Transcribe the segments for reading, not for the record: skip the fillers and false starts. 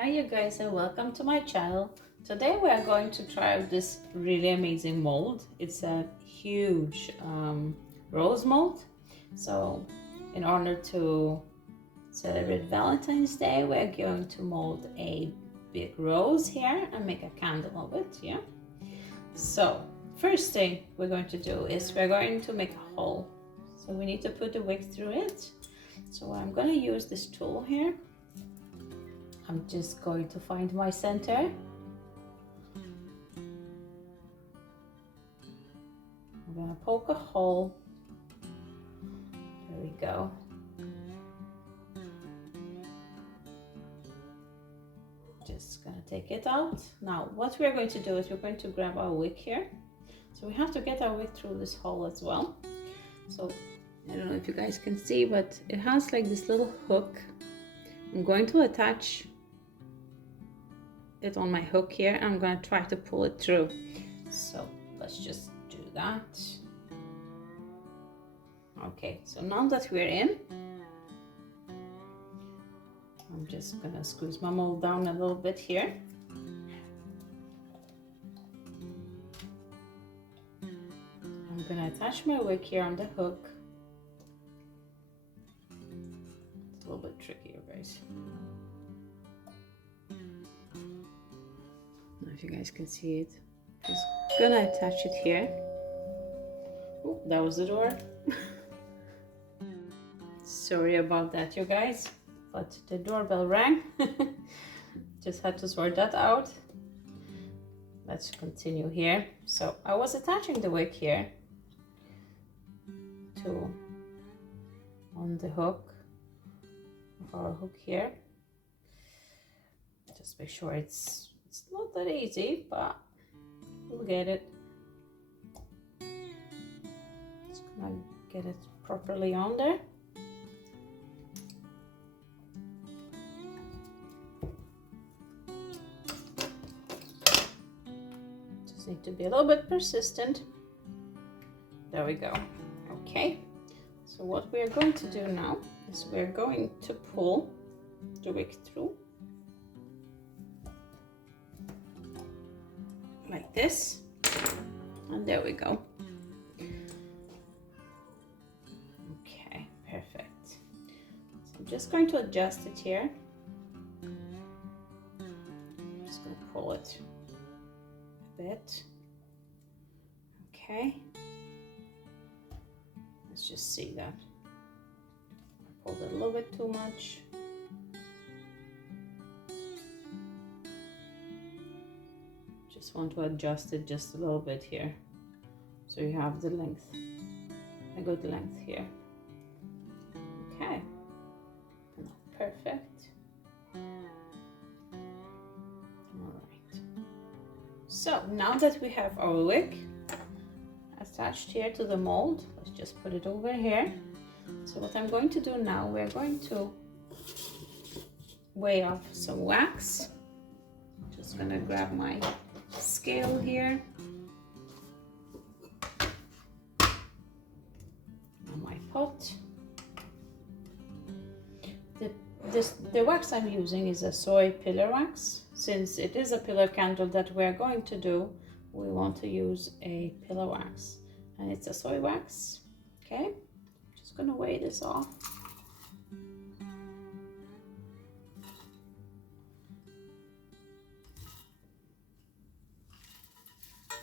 Hi you guys and welcome to my channel. Today we are going to try out this really amazing mold. It's a huge rose mold. So in order to celebrate Valentine's Day, we're going to mold a big rose here and make a candle of it, yeah? So first thing we're going to do is we're going to make a hole. So we need to put the wick through it. So I'm going to use this tool here. I'm just going to find my center. I'm going to poke a hole. There we go. Just going to take it out. Now what we're going to do is we're going to grab our wick here. So we have to get our wick through this hole as well. So I don't know if you guys can see, but it has like this little hook. I'm going to attach it on my hook here. I'm going to try to pull it through. So let's just do that. Okay, so now that we're in, I'm just going to squeeze my mold down a little bit here. I'm going to attach my wick here on the hook. It's a little bit tricky, you guys. I don't know if you guys can see it. Just gonna attach it here. Oh, that was the door. Sorry about that, you guys, but the doorbell rang. Just had to sort that out. Let's continue here. So I was attaching the wick here to on the hook of our hook here. Just make sure it's not that easy, but we'll get it. Just gonna get it properly on there. Just need to be a little bit persistent. There we go. Okay, so what we're going to do now is we're going to pull the wick through like this, and there we go. Okay, perfect. So I'm just going to adjust it here. I'm just going to pull it a bit. Okay, let's just see that. I pulled it a little bit too much. Just want to adjust it just a little bit here, so you have the length, a good length here. Okay, perfect. All right. So now that we have our wick attached here to the mold, let's just put it over here. So what I'm going to do now, we're going to weigh off some wax. Just gonna grab my scale here on my pot. The wax I'm using is a soy pillar wax. Since it is a pillar candle that we're going to do, we want to use a pillar wax, and it's a soy wax. Okay, just gonna weigh this off.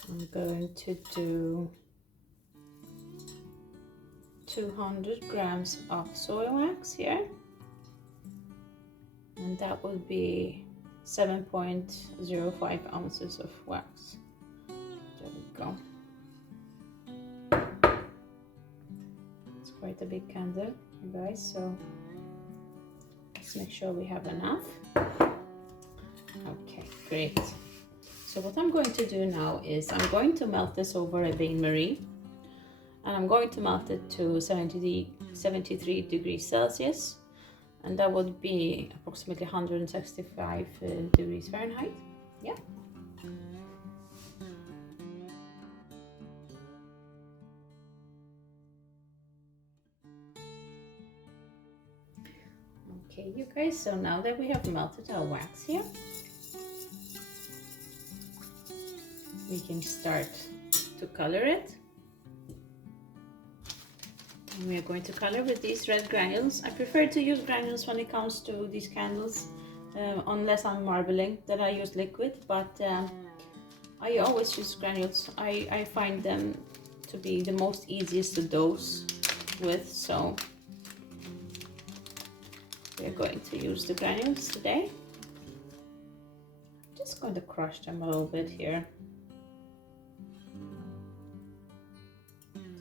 I'm going to do 200 grams of soy wax here, and that would be 7.05 ounces of wax. There we go. It's quite a big candle, you guys, so let's make sure we have enough. Okay, great. So what I'm going to do now is I'm going to melt this over a bain-marie, and I'm going to melt it to 73 degrees Celsius, and that would be approximately 165 degrees Fahrenheit. Yeah. Okay, you guys, so now that we have melted our wax here, we can start to color it. And we are going to color with these red granules. I prefer to use granules when it comes to these candles, unless I'm marbling, then I use liquid, but I always use granules. I find them to be the most easiest to dose with, so we're going to use the granules today. I'm just going to crush them a little bit here.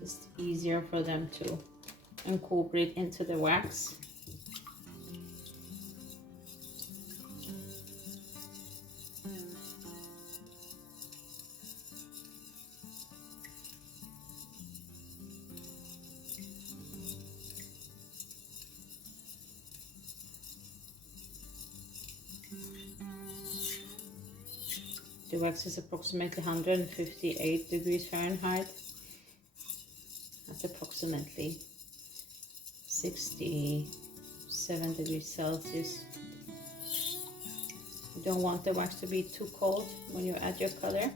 Just easier for them to incorporate into the wax. The wax is approximately 158 degrees Fahrenheit. That's approximately 67 degrees Celsius. You don't want the wax to be too cold when you add your color.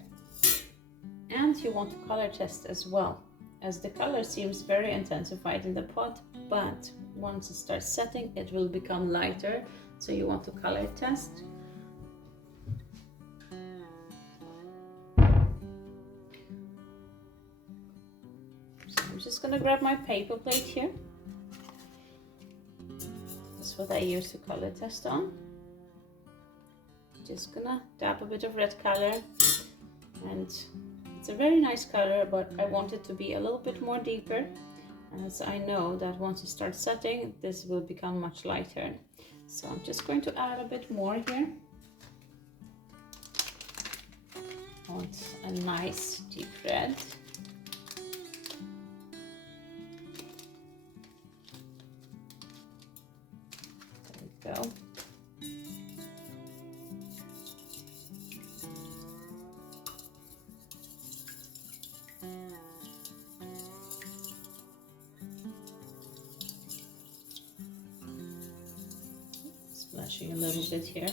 And you want to color test as well, as the color seems very intensified in the pot, but once it starts setting, it will become lighter. So you want to color test. I'm just gonna grab my paper plate here. That's what I use to color test on. Just gonna dab a bit of red color, and it's a very nice color, but I want it to be a little bit more deeper, as I know that once it starts setting, this will become much lighter. So I'm just going to add a bit more here. I want a nice deep red. Go. Splashing a little bit here.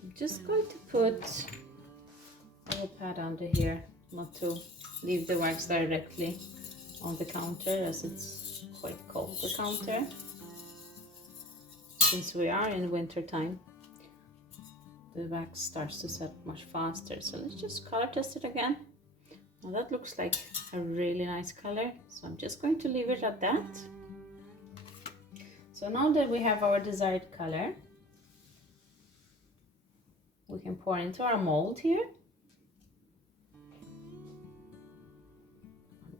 I'm just going to put a little pad under here, not to leave the wax directly on the counter, as it's quite cold, the counter, since we are in winter time. The wax starts to set much faster. So let's just color test it again. Now that looks like a really nice color, so I'm just going to leave it at that. So now that we have our desired color, we can pour into our mold here.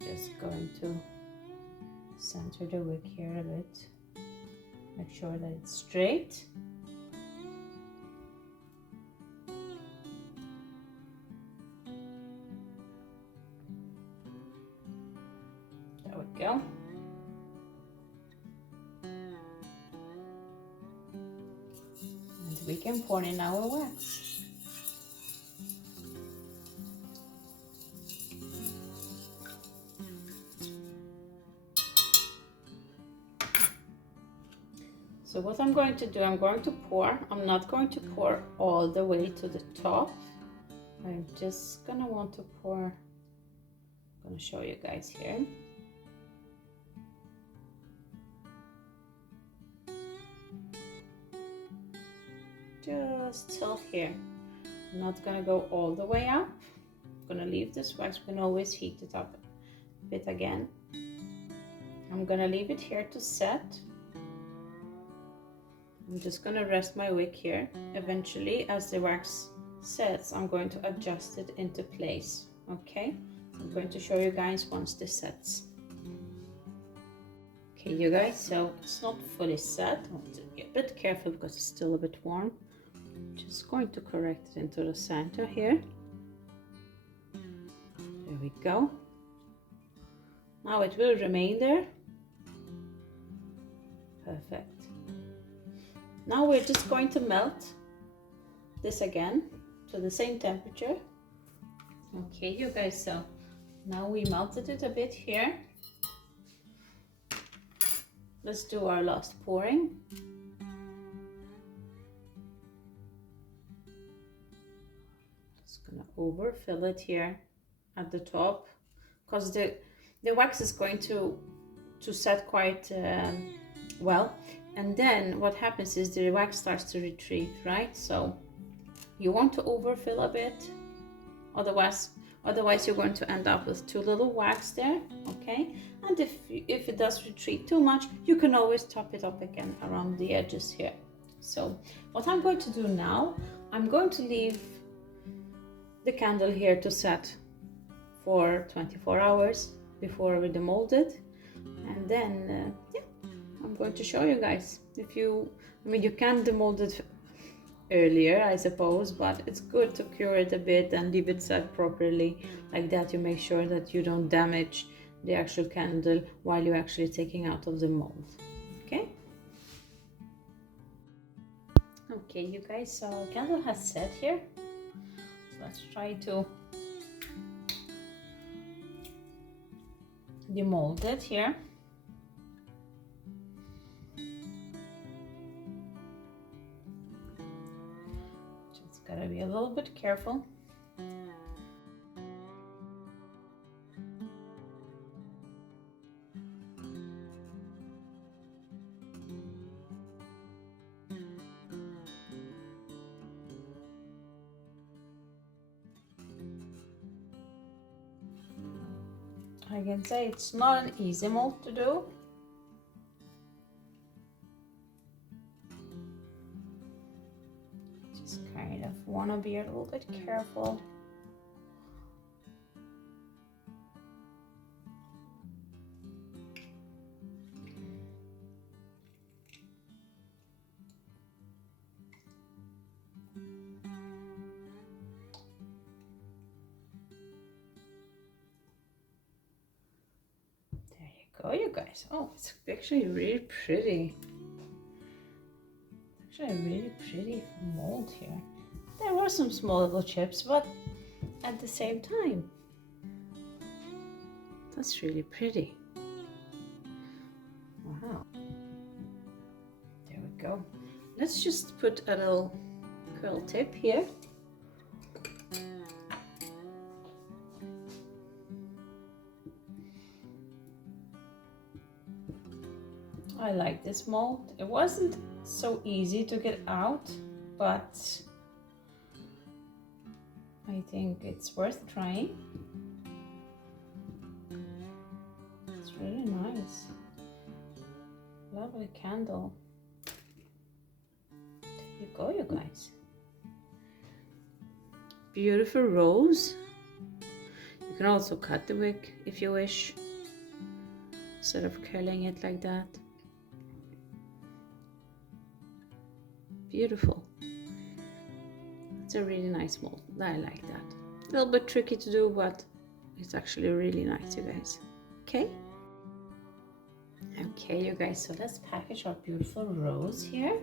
I'm just going to center the wick here a bit, make sure that it's straight. There we go. And we can pour in our wax. So what I'm going to do, I'm going to pour. I'm not going to pour all the way to the top. I'm just gonna want to pour. I'm gonna show you guys here. Just till here. I'm not gonna go all the way up. I'm gonna leave this wax. We can always heat it up a bit again. I'm gonna leave it here to set. I'm just going to rest my wick here. Eventually, as the wax sets, I'm going to adjust it into place. Okay, I'm going to show you guys once this sets. Okay, you guys, so it's not fully set. I want to be a bit careful because it's still a bit warm. Just going to correct it into the center here. There we go. Now it will remain there. Perfect. Now we're just going to melt this again to the same temperature Okay, you guys, so now we melted it a bit here. Let's do our last pouring. Just gonna overfill it here at the top, because the wax is going to set quite well, and then what happens is the wax starts to retreat, right? So you want to overfill a bit, otherwise you're going to end up with too little wax there, okay? And if it does retreat too much, you can always top it up again around the edges here. So what I'm going to do now, I'm going to leave the candle here to set for 24 hours before we demold it, and then yeah, I'm going to show you guys. I mean you can demold it earlier, I suppose, but it's good to cure it a bit and leave it set properly. Like that you make sure that you don't damage the actual candle while you're actually taking out of the mold. Okay, you guys, so our candle has set here, so let's try to demold it here. Just gotta be a little bit careful. I can say it's not an easy mold to do. Just kind of want to be a little bit careful. Go, you guys. Oh, it's actually really pretty. Actually a really pretty mold here. There were some small little chips, but at the same time, that's really pretty. Wow. There we go. Let's just put a little curl tip here. I like this mold. It wasn't so easy to get out, but I think it's worth trying. It's really nice. Lovely candle. There you go, you guys. Beautiful rose. You can also cut the wick if you wish, instead of curling it like that. Beautiful. It's a really nice mold. I like that. A little bit tricky to do, but it's actually really nice, you guys. Okay, you guys, so let's package our beautiful rose here.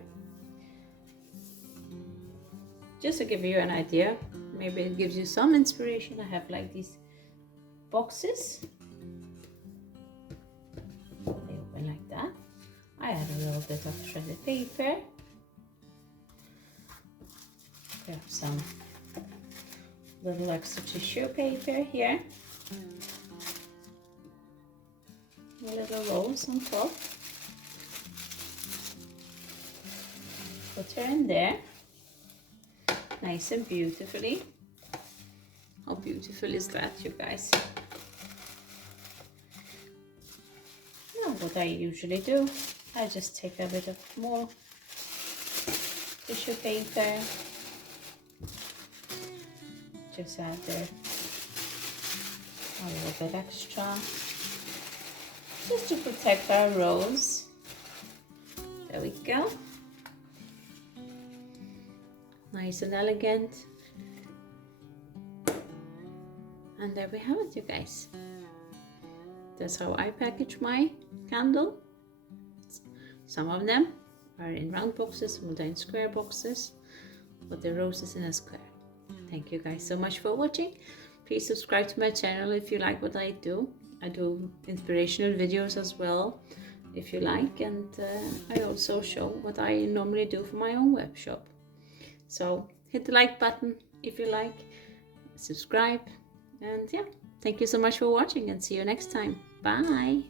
Just to give you an idea, maybe it gives you some inspiration. I have like these boxes. They open like that. I add a little bit of shredded paper. We have some little extra tissue paper here. A little rose on top. Put her in there. Nice and beautifully. How beautiful is that, you guys? Now what I usually do, I just take a bit of more tissue paper. Just add there a little bit extra, just to protect our rose. There we go. Nice and elegant. And there we have it, you guys. That's how I package my candle. Some of them are in round boxes, some of them in square boxes, but the rose is in a square. Thank you guys so much for watching. Please subscribe to my channel if you like what I do. I do inspirational videos as well, if you like, and I also show what I normally do for my own web shop. So hit the like button if you like, subscribe, and yeah, thank you so much for watching, and see you next time. Bye.